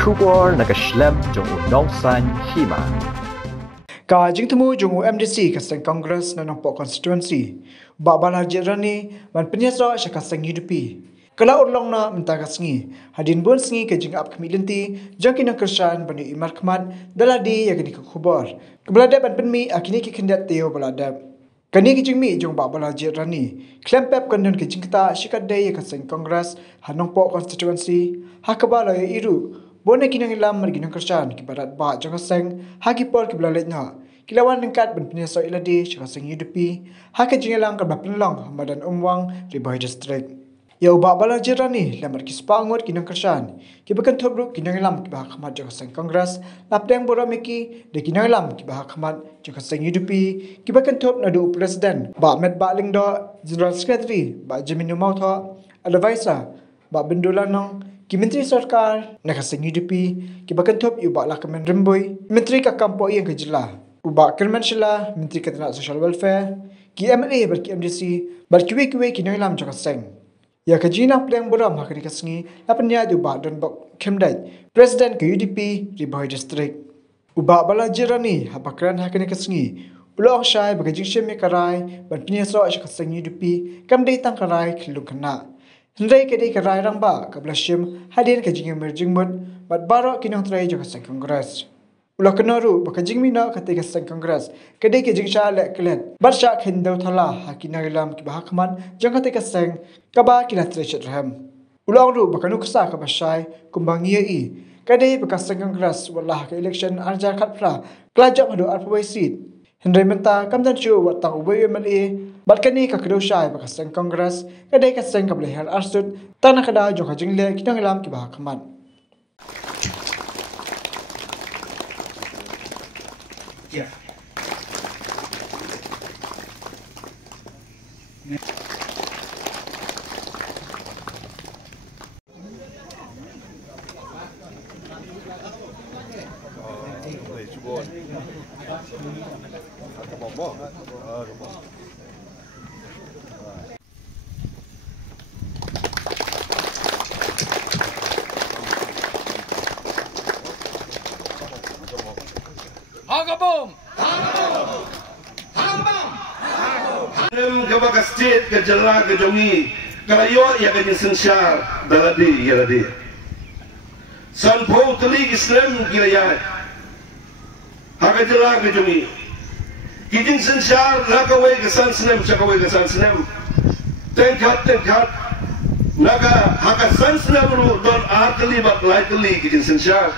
Kubor nakaslem jong nongsan hima. Kajing temu jungu MDC kaseng Congress na nangpo constituency. Babala jirani man penyesra siya kaseng UDP. Kala urlong na mentagas ngi. Hadin bun sngi kajing ap kamilinti jang kinang kersan bani Imar Khamad daladi ya kini kubor. Kebeladab ban penmi akini kikendat teo beladab. Kani kijing mi jong babala jirani. Klempep kandun kijing kita syikat day kaseng Congress hanongpo constituency. Hakabala ya iru. Bona kinang ilam marginang kersan kibarat ba jang kaseng hakipor kiblalet na. Kilawan lengkat ban penyesra iladi siya kaseng UDP. Hakajing ilang kerbapenlong hamadan umwang Ribay District. Ya ubah bala jirani lamar kispa angut kinang kersan. Kibakan tobruk kinang ilam kibah Khamad jang kaseng Congress. Lapdang bora meki de kinang ilam kibah Khamad jang kaseng UDP. Kibakan top nadu presiden. Ba Ahmed Ba Lingdo, General Secretary Ba Jaminu Mautha, advisor Ba Bendulanong, ki Menteri Sarkar nak kaseng UDP. Kibakan top ubah lakaman Rembui, Menteri Kakampo yang kejelah. Ubah Kerman Shelah, Menteri Ketenaga Social Welfare, ki MLA berki MDC, berkiwe-kiwe kinang ilam jang kaseng. Ya kajina playang boram hakani kasngi lapanya di ubah dan bok kemdai presiden ke UDP Ribay District. Ubah bala jirani habakran hakani kasngi ulang syai bagajing syemi karai ban penyesra asy kaseng UDP kamdai tang karai khilung kena. Hendai kedai karai rangba kabla syem hadin kajing emerging mud bat barok kinang trai jang kaseng Congress. Ulah kenaru bakajing mina kata kaseng Congress kedai kajing syai lek kelet bat syak hendau thala hakina ilam kibah Khamad jang kata kaseng kaba kina trechet raham. Ulang ru bakanu kesa kaba syai kumbang i kadai bakaseng Congress wallah ke election arjar khatpra kelajak madu arpawai seat. Hendai menta kamdan chu watang ubay MLA bat kani ka kedo syai bakaseng Congress kadai kaseng kabla her arsut tanah kada jong kajing le kinang ilam kibah Khamad. Yeah. Hagabom! Kabaka state ke jela ke jongi kalayo ya ke sensyar daladi ya ladi san pau teli Islam kilaya haka jela ke jongi kijin sensyar nakawai ke san sinem sakawai ke san sinem tengkat naga haka san sinem ru don arteli bat lai teli kijin sensyar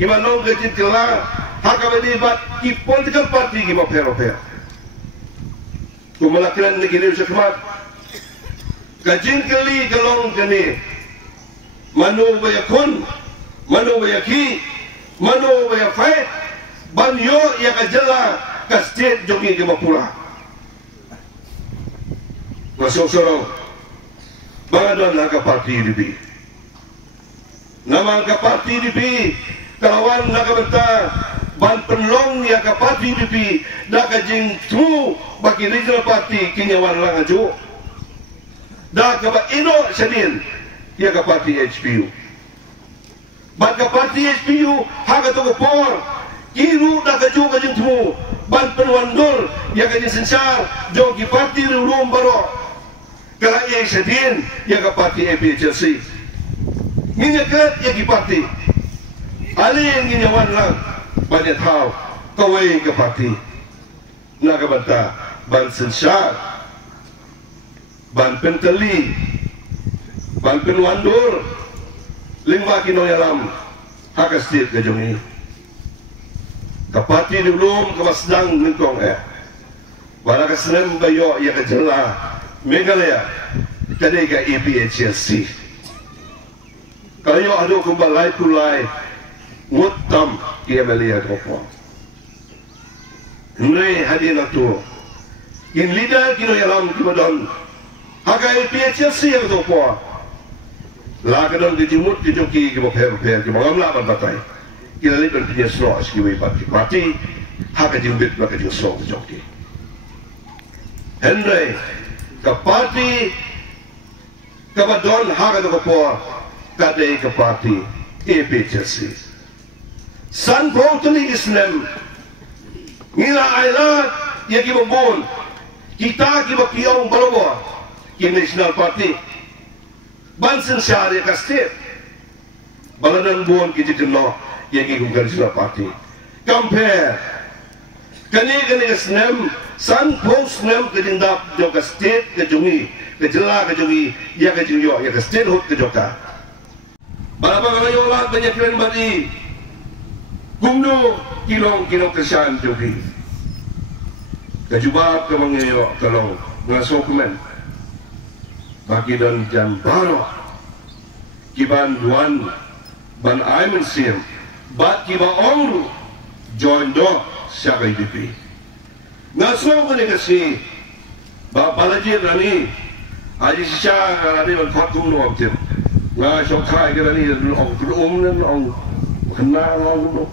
gimana ke jitla haka bedi bat ki political party ki bapero kumalakilan ni kini Syekh Khamad kajin kali kalong kani manu bayakun manu bayaki manu bayafait banyo ya kajala ka state jogi ke mapula masuk sorong bangadon ka parti UDP nama ka parti UDP kawan nak benta ban penlong ya ka parti UDP dah kajing tu bagi regional party kinyawan lang aju dah ka ba ino sadin ya ka parti HPU ban ka parti HPU haga to por kiru dah kaju kajing tu ban penwandol ya kajing sensar jogi parti rum baro kala e sadin ya ka parti APHC nginya ket ya ki parti alin kinyawan lang banyak hal kawai ke parti nak banta ban sensar ban penteli ban penwandur lima kino yalam hak state ke jongi ke parti di belum ke masdang ngkong wala ka senem bayo ya ke jela Meghalaya kadai ka APHC kayo ado kumbalay kulay ngutam MLA kopo Nre hadina tu in leader kino yalam kibadon haka APHC yang kopo la kadon di timut di joki kibo per kibo ngamla ban batai kila liban pinya slo askiwi parti haka jimbit baka jing slo joki Henry ke parti kabadon haka to kopo kadai ke parti EPCC. San Pautali Islam. Ngila ailat ya kibabon. Kita kibapiyong balawa. Ki National Party. Bansen syari ka state. Balanan buon ki jikno ya ki National Party. Compare. Kani Islam San Paus Nam kedindap jo ka state ke jungi ke jela ke jungi ya ke jungyo ya ke state hot ke joka. Balaba ngayola banyak keren bari. Gumno kilong kesan jogi. Kajubab ke mangayo kalau ngasokumen. Bagi dan jam baro. Kiban duan ban aimen sim. Bat kiba ongru join do siapa IDP. Ngasuh ko ni kasi bapalajir rani aji siya rani magpatum no abtim nga syokha rani ang tulum ang kena ang no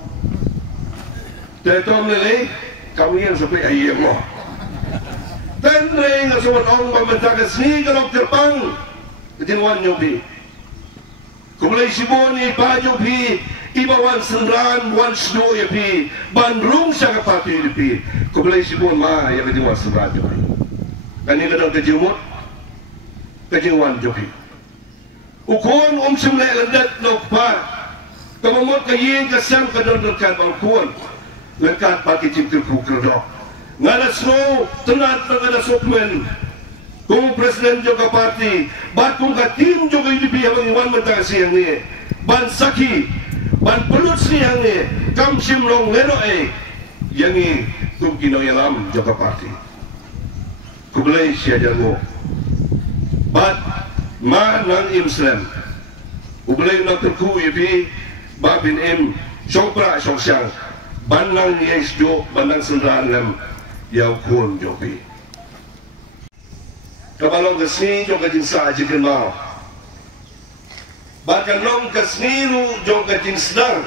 tetom nili kami yang sampai ayam mo tenre ngasuh ang pamenta kasi kalok terpang ketinwan nyobi kumulay siboni baju bi Ibawan sendran wan snow ya pi bandrung sa kapati ya pi kublay sibon ma ya kediwan sendran jo kani kadang kejumut kejiwan jo pi ukon sumle landat no pa kamamot kayin kasam kadon kan balkon lekat pati ciptir kukerdo ngada snow tenat ngada sopmen kung presiden jo kapati bat kung katim jo kay pi habang iwan mentasi yang ni ban saki ban pelut siang ni kam simlong leno yang ni tum kino yalam jaka parti kublai sia jango bat ma nang Islam kublai nak terku yepi babin songpra songsang ban nang yesjo ban nang sendalam yau kun jopi kabalong kesini jo kajinsa aji kenal bahkan long kesniru jong kecing sedang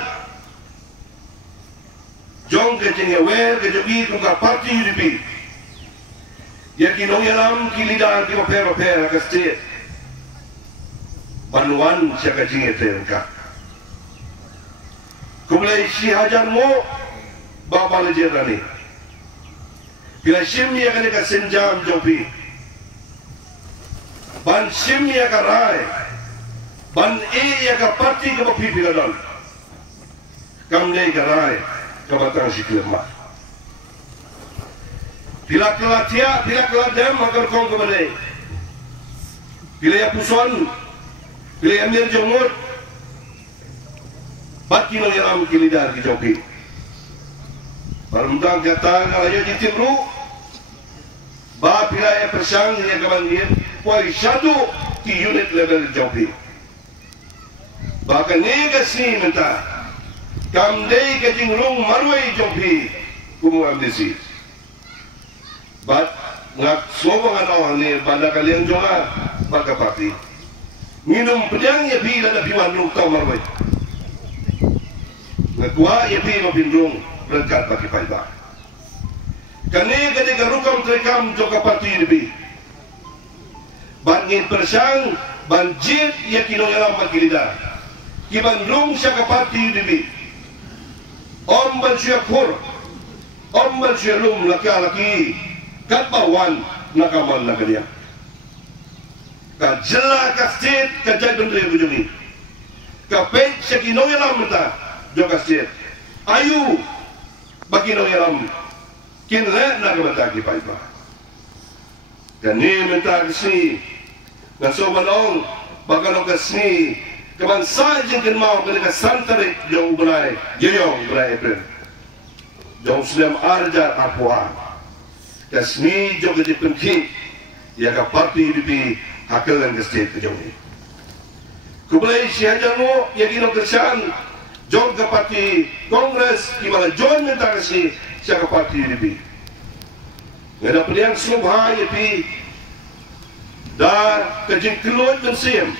jong kecing aware kejogi tungkap parti UDP ya kinong yalam kilidang ki maper ke state banuan siya kecing eterka kumulay si hajar mo bapa lejerani bila simnya kan ka senjam jopi ban simnya ka rai ban ya ka parti ka mapipiladan kam nei garai ka batang sikirma pila kelatia pila keladem agar kong ka balai pila ya puson pila ya mir jomut bat kino yaram kilidar ki joki parmudang jatang alayo jitimru ba pila ya persang ya ka bangir kuali syadu ki unit level joki bahkan ni kasi minta kamdei kajingrung marway jompi kumuam disi bat ngak sobangan awang ni pada kalian jonga baka parti minum pedang ya bila ada piwan tau marway ngakwa ya pi mapindrung berangkat bagi paiba kani ketika rukam terekam joka parti ini bat ngin persang banjir ya kinong yalam makilida Kibandrung siya kapati UDP Om ban siya kur Om ban siya lum laki-laki Katbawan nakaman na kanya Kajala kastit Kajay bendri bujungi Kapit siya kinoyalam minta Jo kastit Ayu Bakinoyalam Kinle nakamata kipaipa Kani minta kasi Nasobalong Bakalong kasi kaman sajin kin mau ketika santarik jauh berai jeyong berai pen jauh sedang arjar apua kasni jauh jadi penting ya ka parti UDP hakalan ke state jauh ni kubelai siajamu ya kino kerjaan jauh ke parti kongres gimana jauh minta kasih siya ka parti UDP ngada pilihan subha ya pi da kajing keluar dan siem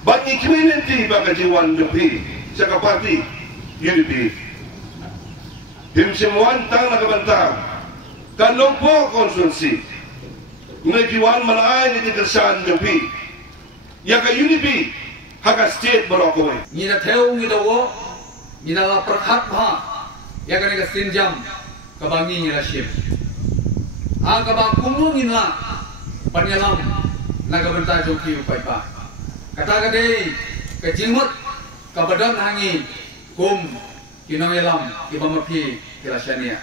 bagi community baka jiwan UDP sa kapati UDP himsimuan tang nakabantang kanong po konsulsi ngajiwan malaay ni tikersan UDP ya ka UDP haka state berokoi. Ni dah tahu ni dah wo, ni dah lapar hat bah, ya kan ni kesinjam, kebangi ni lah ship. Kebang kumung ni lah, penyelam, nak kebentar joki upai pa. Kata kadai, kejimut, kebadan hangi, kum, kinong elam, ibamapi, kilasania.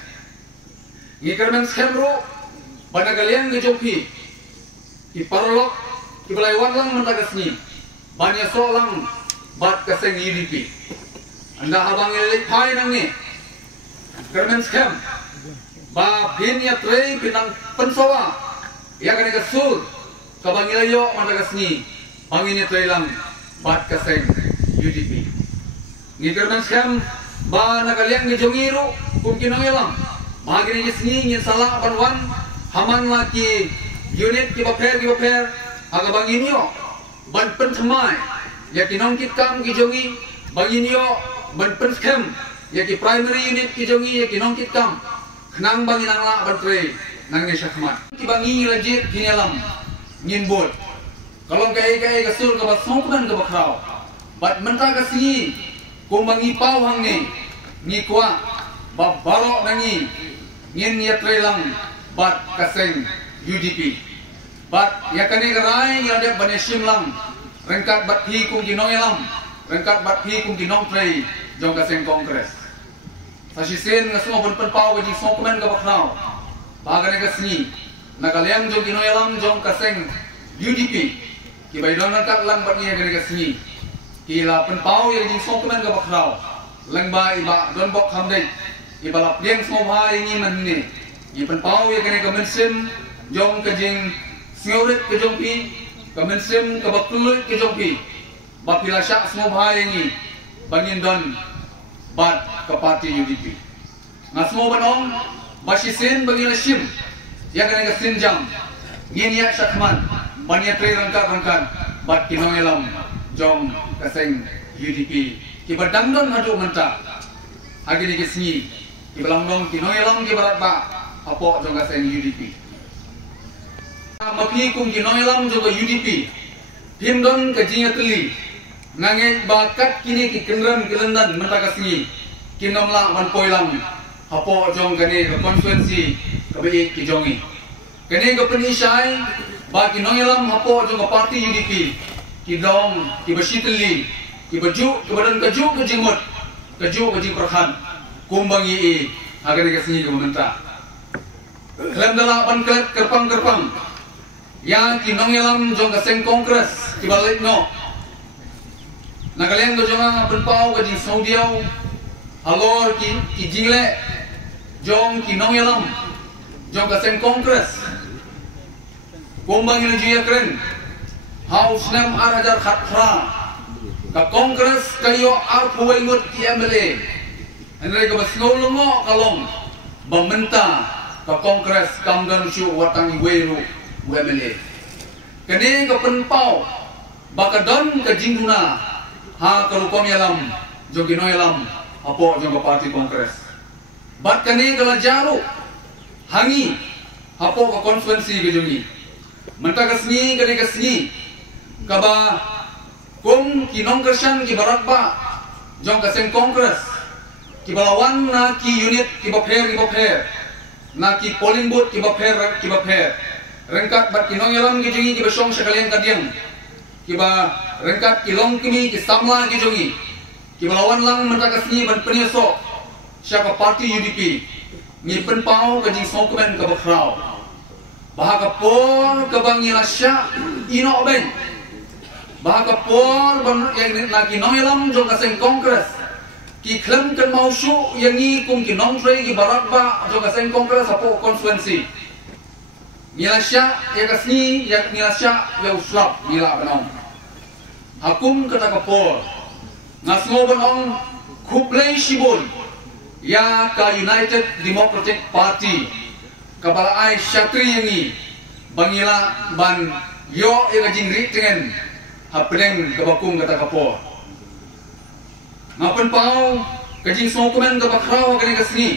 Ni kerana skemro, pada kalian ke joki, iparlok, ibalaiwan lang mentagas ni, banyak solang, bat kaseng UDP. Anda abang elik pai nang ni, kerana skem. Ba pinya trei pinang pensawa ya kan kesul kabangilayo madagasni bangini trei lang bat kaseng UDP ni kerana scam ba nakaliang ni jongiru kum kinongelam bagini gisni ngin salah panwan haman laki unit ki baper aga banginio ban pensemai ya kinong kitkam ki jongi banginio ban penscam ya ki primary unit ki jongi ya kinong kitkam nang bangi nang la bantre nang ni syakmat ki bangi lajit kinelam ngin bot kalau kai kesul ke bat songkan ke bakrau bat menta kasi kum bangi pau hang ni kwa ba baro nangi ngin ya trelang bat kaseng UDP bat ya kane gerai ya de banesim lang rengkat bat hi kum ginoelam rengkat bat hi kum ginong tre jong kaseng kongres Sasisen nga semua penpau ke jing songkemen ke bakrau bahagian ke seni nakaliang jong ginoelam jong kaseng UDP ki baidon angkat lang batnya ke seni ki la penpau yang jing songkemen ke bakrau lang ba iba don bok hamdai iba lap dieng semua hari ini menni i penpau yang ke mensim jong ke jing siorit ke jong pi ke mensim ke bakluit ke jong pi bapila syak semua hari ini bangin don bat ke parti UDP. Ngasmo banong basisin bagi lesim ya kan ke sinjam ngin ya syakman bania tri rangkat bat kinongelam jom kaseng UDP ki badangdon hadu menta agi ni kesni ki balangdong kinongelam ki barat ba apo jom kaseng UDP mapi kum kinongelam jom UDP pindon ke jinga teli nangin bakat kini ki kenran kelendan menta kasni kinom lang man poilang hapo jong gani ke konferensi ke bi ki jongi gani ke penisai ba kinongelam hapo jong ke parti UDP ki dong ki basitli ki baju ke badan kaju ke jingmut kaju ke jing perhan kumbangi i agar ke sini ke mementa klem dalam pan klep kerpang yang kinongelam jong ke seng kongres ki balik no nakalian ke jong penpau ke jing saudiau alor ki jingle jong ki nongelam jong kaseng kongres kumbang ini juya keren haus nem arajar khatra ka kongres kayo ar puwengut ki MLA andre ka basngolongo kalong bamenta ka kongres kamdan syu watang weru MLA kene ka penpau bakadon ka jinguna ha karukom yalam jong ki noyalam apo jong parti kongres bat kani kala jaru hangi apo ka konferensi ke jongi menta kasni kani kasni kaba kum kinong kersan ki barat ba jong kaseng kongres ki balawan na ki unit ki baper na ki polling booth ki baper rengkat bat kinong yalam ki jongi ki basong sekalian kadiang ki ba rengkat ki long kimi ki samla ki jongi ki melawan lang mentakasni ban penyeso siapa parti UDP ni penpau ke jing songkemen ke bakrau bahaga por ke bangi lasya ino ben bahaga por ban yang lagi nongelam jong kaseng kongres ki klem kan mausu yang ni kum ki nong tre ki barat ba jong kaseng kongres apo konferensi ni lasya ya kasni ya ni lasya ya uslap gila banong hakum kata kapor ngasmo banong kuplay shibon ya ka United Democratic Party kabala ai syatri yangi bangila ban yo e jingri tengen hapeng kabakung kata kapor ngapen pau kajing sokumen ka bakrau kani kasni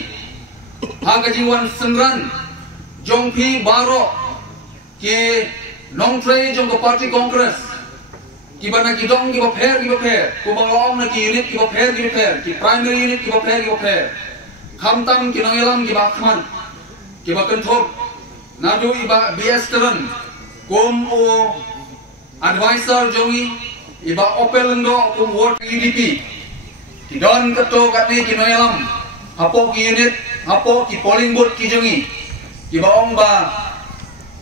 ha kajing wan senran jongpi baro ke nong tre jong ka party kongres Kiba na kidong kiba pair, kubang long na ki unit kiba pair, ki primary unit kiba pair. Kamtam kinong ilam kiba akman, kiba kentop, nadu iba BS teran, kum o advisor jongi, iba opel endo kum ward UDP. Kidon keto kati kinong ilam, hapo ki unit, hapo ki polling booth ki jongi, kiba ong ba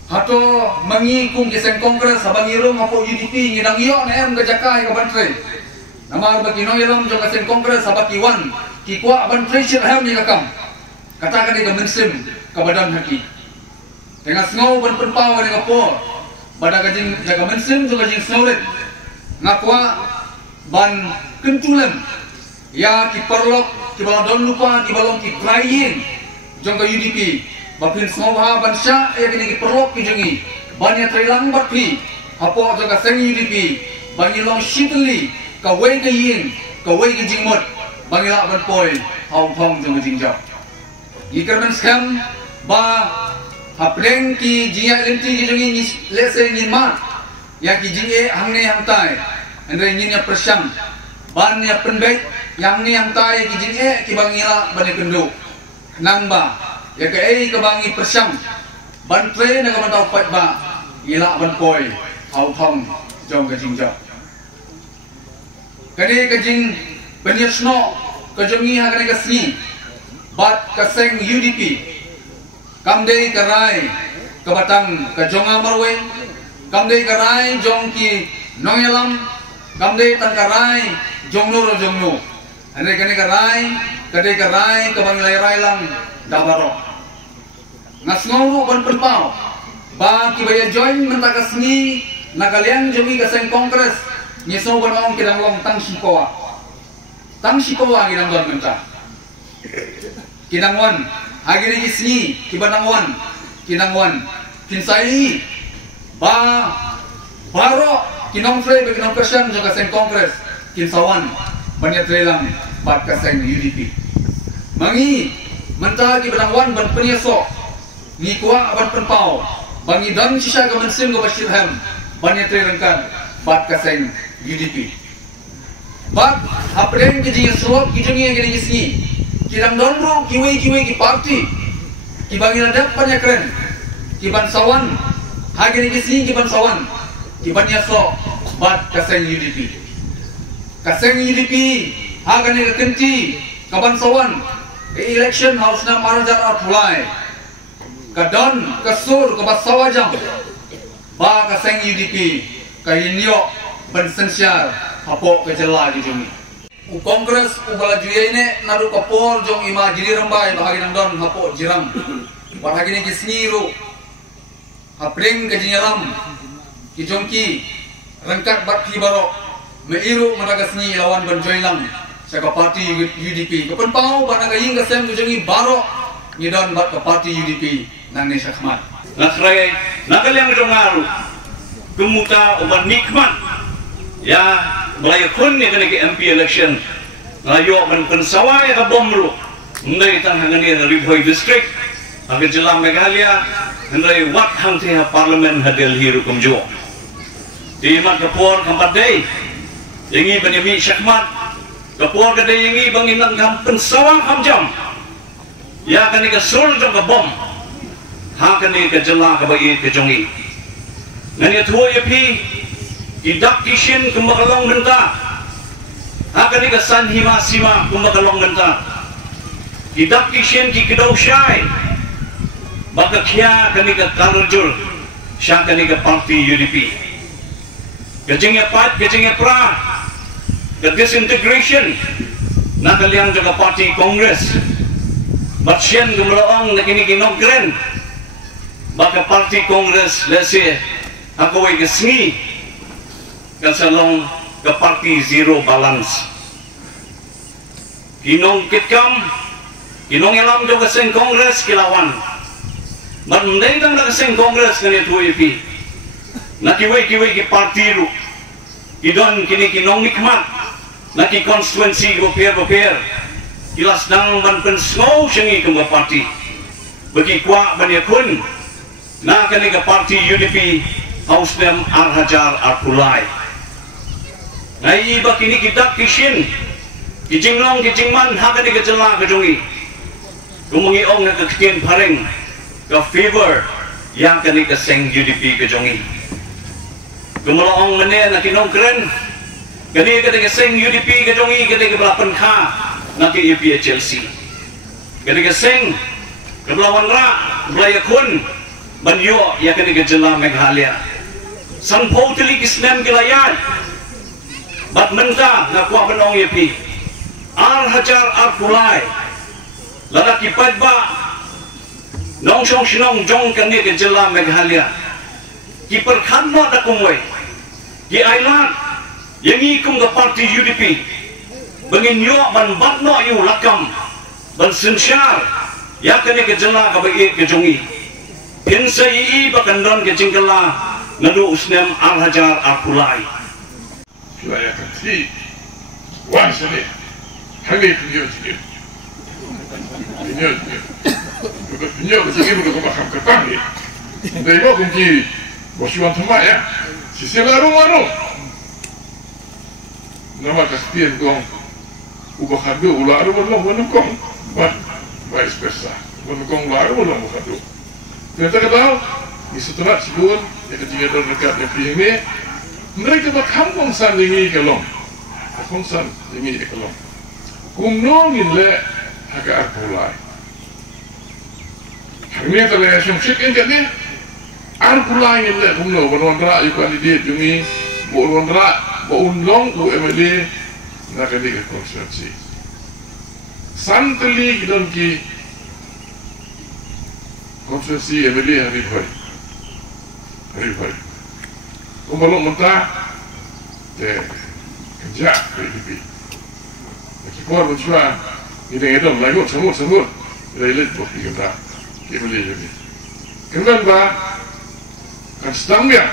hato mangi kum kiseng kongres habang irum hapo UDP ngidang iyo na em gajakai ka bantre nama ba kinong ilam jong kiseng kongres habang kiwan ki kwa bantre shirham ni kakam katakan ni ka mensim ka badan haki tengah snow ban penpau ni kapo bada kajing jaga mensim jong kajing snowret ngakwa ban kentulan ya ki perlok ki balong don lupa ki balong ki krayin jong ka UDP bapin semua bangsa yang kini perlu kijengi banyak terhilang berpi apa jaga seng UDP bagi long shitli kawai keyin kawai kijingmut bagi lak berpoi hong hong jong kijingjap ikan scam ba hapleng ki jia lenti kijengi lese nyimat ya kijinge hangne hantai andre nyinya persyam ban ya penbait yang ni hantai kijinge ki bangila bani kenduk namba ya ke kebangi persyam bantre na kabantau pat ba ila banpoi hau thong jong kajingjap kani kajing penyesno kajongi ha kani kasni bat kaseng UDP kamdei karai kabatang kajonga marwe kamdei karai jong ki nongelam kamdei tangkarai jongno jongno ane kani karai kadei karai kabangi lai lang dabaro ngasngau ban penpau ba kibaya join mentakas ni nakalian jogi kaseng kongres nyeso ban ong kidang long tang sikowa kidang don menta kidang wan agini isni kibadang wan kidang wan kinsai ba baro kinong frey ba kinong kasyan jo kaseng kongres kinsawan banya trelang bat kaseng UDP mangi menta kibadang wan ban penyeso ni kuah aban penpau bangi dan sisa kemensim ke Bashirham banyak terangkan bat kaseng UDP bat apreng kijing slot kijing yang kini sini kidang donro kiwi ki parti kibangi nadap banyak keren kiban sawan hagi ni sini kiban sawan kiban yaso bat kaseng UDP hagan ni kenti kaban sawan election house na marajar apply kadon kasur kebat sawajang ba kaseng UDP kayinyo bensensial hapo kejela di jumi u kongres u bala juye ini naru kapor jong ima jiri rembai bahagi nang don hapo jiram bahagi ni kisniru hapring kejinyalam kijongki rengkat bat hibaro meiru madagasni lawan banjoilang saka parti UDP kepen pau bana kaying kasem kujongi baro ngidon bat ke parti UDP nang ni sakmat nakray nakaliang jongaru kumuta uban nikmat ya belayakun ni kena ke MP election layo man pensawai ka bomru ndai tang hangani Ribhoi district ag jila Meghalaya ndai wat hang ti parliament hadel hiru kumjo di mat kapor kampadai yangi banyami sakmat kapor kadai yangi banginang kam pensawang hamjam ya kani ka sul jong ka bom hakani ka jela ka bai ka jongi ngani tuwa yapi idak kishin kumakalong genta hakani ka san hima sima kumakalong genta idak kishin ki kedaw syai baka kya kani ka karujul sya kani ka parti UDP gajingnya pat gajingnya pra ka disintegration nakaliang jaga parti kongres batsyan gumulaong na kinikinogren baka parti kongres lesi ako ay kasngi kasalong ka parti zero balance kinong kitkam kinong ilam do kaseng kongres kilawan manday dang na kaseng kongres kanit UAP nakiway ki parti ru idon kinikinong nikmat naki constituency gopier kilas nang ban pensmo syangi kang parti bagi kwa banyakun na kani ka parti UDP haus dem arhajar arpulai ngai ba kini kita kishin kijinglong kijingman haka ni kecela kejongi kumungi ong na kekien pareng ke fever yang kini keseng UDP kejongi kumulong mene na kinong keren kini kini keseng UDP kejongi kini kebelapan ka na ki EPHLC kini keseng kebelawan ra belayakun banyo ya kini kecela Meghalaya sanpau tili kisnem kilayan bat menta na kuah benong yepi Hajar Pulai lalaki padba nong song sinong jong kan dia ke jela Meghalaya ki perkhanno da kumwe ki ailat yang ikum ke parti UDP bengin yo ban batno yu lakam ban sinsyar ya kan dia ke jela ka bagi ke jongi pinsa yi bakandon ke jingkala nadu usnem Hajar Pulai Saya kasih wah sini hari punya sini punya sini bukan macam kertas ni dari mana kunci bosiwan sama ya sisi laru nama kasihan kong ubah kado laru belum kong vice versa kong laru belum kado ternyata kata di setelah sebelum yang kecil dekat yang ini mereka berkampung sandingi kelong, kampung sandingi kelong. Kumnongin le Hajar Pulai. Hari ini terlihat semsik ini kan ni, Pulai ni le kumno berwandra you kandidat jungi, berwandra berundang UMD nak jadi konstitusi. Santeli kita ki konstitusi UMD hari hari. Kumbalong mentah, kerja PDP. Kikuar bersua, hidung lagu semut, relit buat kita, kibeli jadi. Kemudian bah, kan sedang biang,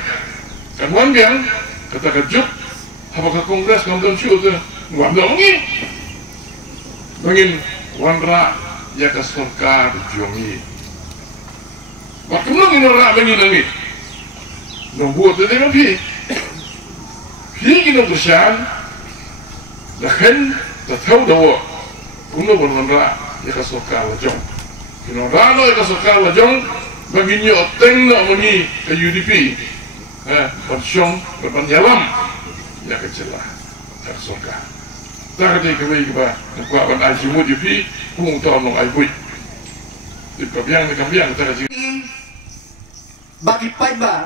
kan wan biang, kata kejut, apakah kongres kampung ciu tu, wan dongi, bangin wan ra, ya kasurka dijongi. Waktu mana rak bangin lagi? Nunggu tu dia pergi kita bersama lahir tak tahu dah kuno bermandra ia kasukar lajong kino rano ia kasukar lajong baginya oteng nak mengi ke UDP bersyong berpanjalam ia kecelah kasukar tak ada kebaya kebaya kuaban ajimud UDP kumung tahu nong aibui di kabiang tak ada bagi paiba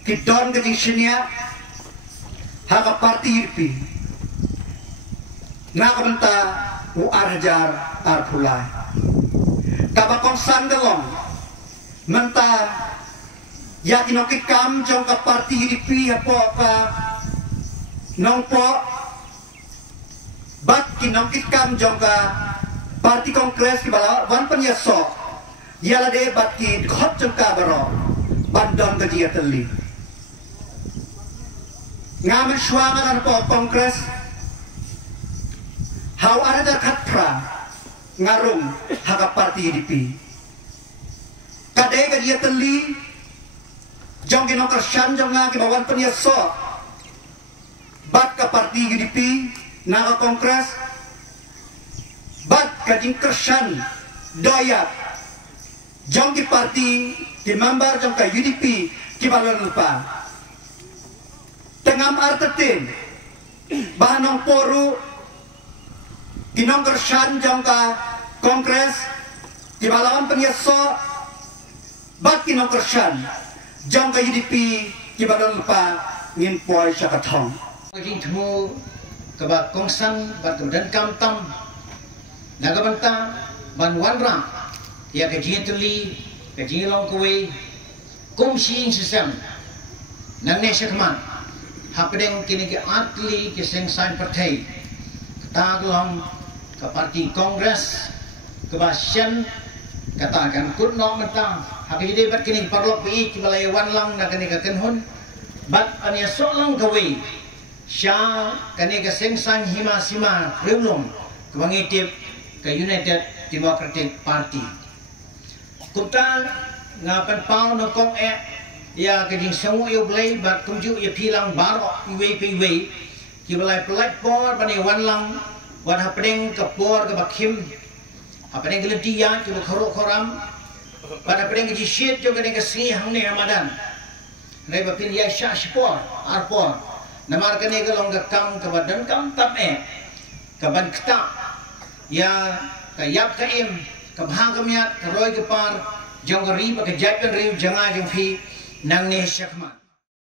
Kidon keting sinya haka parti UDP ngaka benta Hajar Pulai kabakong sandelong menta yakin okey kam jong ka parti UDP hapo ka nongpo bat kinokit kam jong ka parti kongres ki bala wan penyeso yala de bat ki khot jong ka baro bandon ke dia teli ngamen suangan po kongres hau ada khatra ngarum haka parti UDP kadai ke dia teli jong ki nongkar shan jong nga ki bawan penyeso bat ka parti UDP naga kongres bat ka jing kershan doyak jong ki parti ki member jong ka UDP ki balon lupa tengam artetin bahanong poru kinong kershan jong ka kongres ki balawan penyeso bat kinong kershan jong ka UDP ki balon lupa ngin poy syakatong Kajing temu kebak kongsan bat kemudian kamtam nagabanta ban wanra ya kajing tuli kajing long kuwe kumsing sistem nang nesakman hapdeng kini ke atli ke sengsain partai ketaglam ke parti kongres kebasyan katakan kunno mentang habi de bat kini parlok pi kimalayawan lang na kini ka kenhun bat ania solang kawe sya kani ka sengsan hima sima rimlong kebangitip ke United Democratic Party kuta ngapan pau no kong ya kajing sangu yo blay bat kumju ya pilang baro iwe piwe balai pelai por bani wan lang wan hapdeng ke por ke bakim hapdeng geledian ke khoro khoram pada hapdeng ke jishit jo ke sini hangne Ramadan rai bapin ya sya spor arpor namar ke ne ke long ke kam ke badan kam tam ke ban kta ya ke yap ke im ke bhang ke miat ke roi ke par jong ke ri ke japen ri janga jong phi nang ne syakman